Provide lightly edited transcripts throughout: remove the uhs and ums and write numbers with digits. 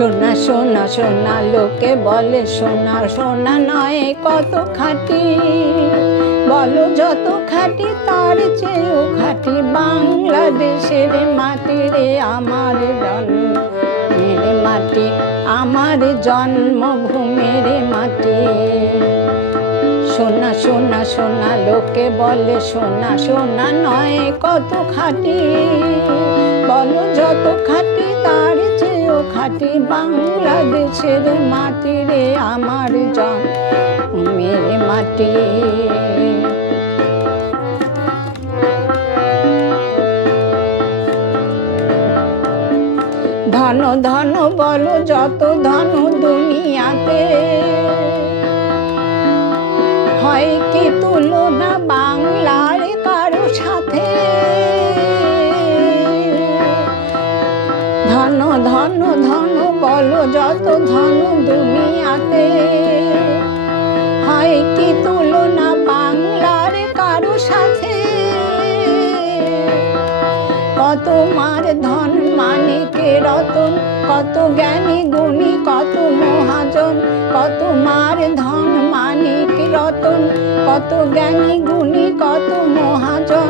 সোনা সোনা সোনা লোকে বলে সোনা সোনা নয় কত খাঁটি, বলো যত খাঁটি তার চেয়েও খাঁটি বাংলাদেশের মাটি রে আমার জন্মের মাটি, আমার জন্মভূমির মাটি। সোনা সোনা সোনা লোকে বলে সোনা সোনা নয় কত খাঁটি, বলো যত খাঁটি তার চেয়েও খাঁটি বাংলাদেশের মাটি রে আমার জন্মের মাটি। ধন ধন বলো যত ধন দুনিয়াতে, হয় কি তুলনা বাংলার কারো সাথে। ধন ধন ধন বলো যত ধন দুনিয়াতে, হয় কি তুলনা বাংলার কারো সাথে। কত মার ধন মানিকে রতন, কত জ্ঞানী গুণী কত মহাজন, কত মার ধন মানিক রতন, কত জ্ঞানী গুণী কত মহাজন।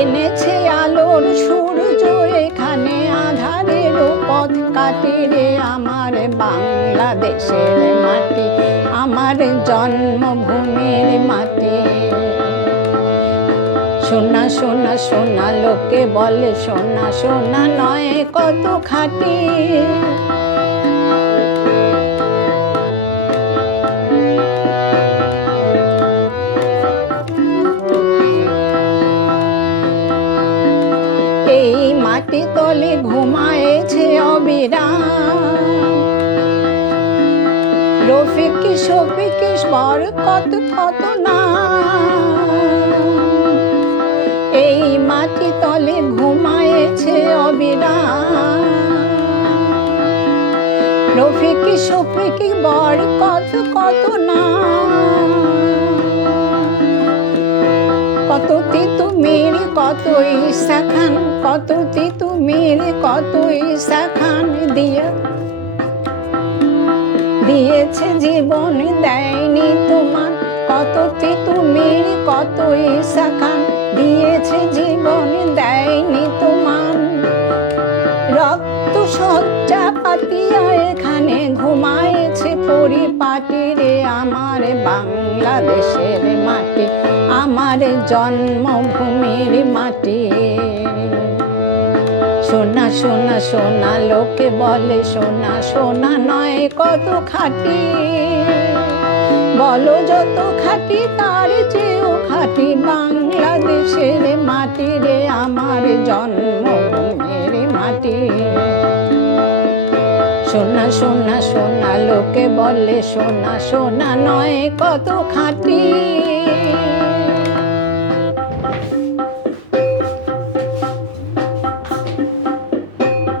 এনেছে আলোর সূর্য এখানে আধারের পথ কাটি রে আমার বাংলাদেশের মাটি, আমার জন্মভূমির মাটি। সোনা সোনা সোনা লোকে বলে সোনা সোনা নয় কত খাঁটি, এই মাটি তলে ঘুমায়েছে অবিরাম রফিক শফিক বর কত কত না। এই মাটি তলে ঘুমায়েছে অবিরাম রফিক শফিক বর কত কত না। কত তিতুমির কত ঈসা খান, কত তিতুমির কত ঈসা খান দিয়েছে জীবন দেয়নি তোমার। কত তিতুমির কত ঈসা খান দিয়েছে জীবন দেয়নি তোমার। রক্ত শয্যা পাতিয়া এখানে ঘুমায়েছে পরিপাটি রে আমার বাংলাদেশের মাটি, আমার জন্মভূমির মাটি। সোনা সোনা সোনা লোকে বলে সোনা সোনা নয় কত খাঁটি, বলো যত খাঁটি তার চেয়েও খাঁটি বাংলাদেশের মাটি রে আমার জন্মভূমির মাটি। সোনা সোনা সোনা লোকে বলে সোনা সোনা নয় কত খাঁটি।